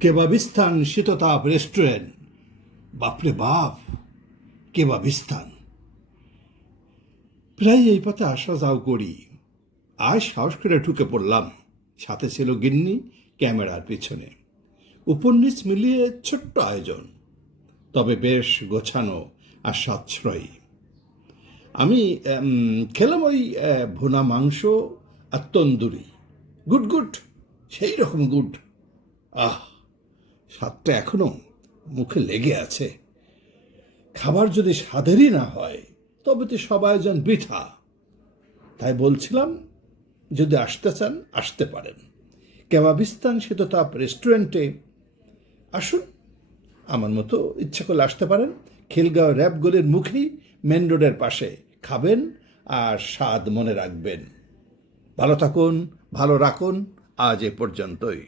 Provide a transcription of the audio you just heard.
কেবাবিস্তান শীততাপ রেস্টুরেন্ট, বাপরে বাপ, কেবাবিস্তান। প্রায় এই পথে আসা যাও করি। আজ সাহস করে ঢুকে পড়লাম। সাথে ছিল গিন্নি, ক্যামেরার পিছনে। উপন্যাস মিলিয়ে ছোট্ট আয়োজন, তবে বেশ গোছানো আর সাশ্রয়ী। আমি খেলাম ওই ভুনা মাংস আর তন্দুরি। গুড গুড, সেই রকম গুড। আহ, স্বাদটা এখনো মুখে লেগে আছে। খাবার যদি স্বাদেরই না হয় তবে তো সব আয়োজন বৃথা। তাই বলছিলাম, যদি আসতে চান আসতে পারেন। কেবাবিস্তান শীততাপ রেস্টুরেন্টে আসুন। আমার মতো ইচ্ছা করলে আসতে পারেন। খিলগাঁও র্যাব গলির মুখেই, মেন রোডের পাশে। খাবেন আর স্বাদ মনে রাখবেন। ভালো থাকুন, ভালো রাখুন। আজ এ পর্যন্তই।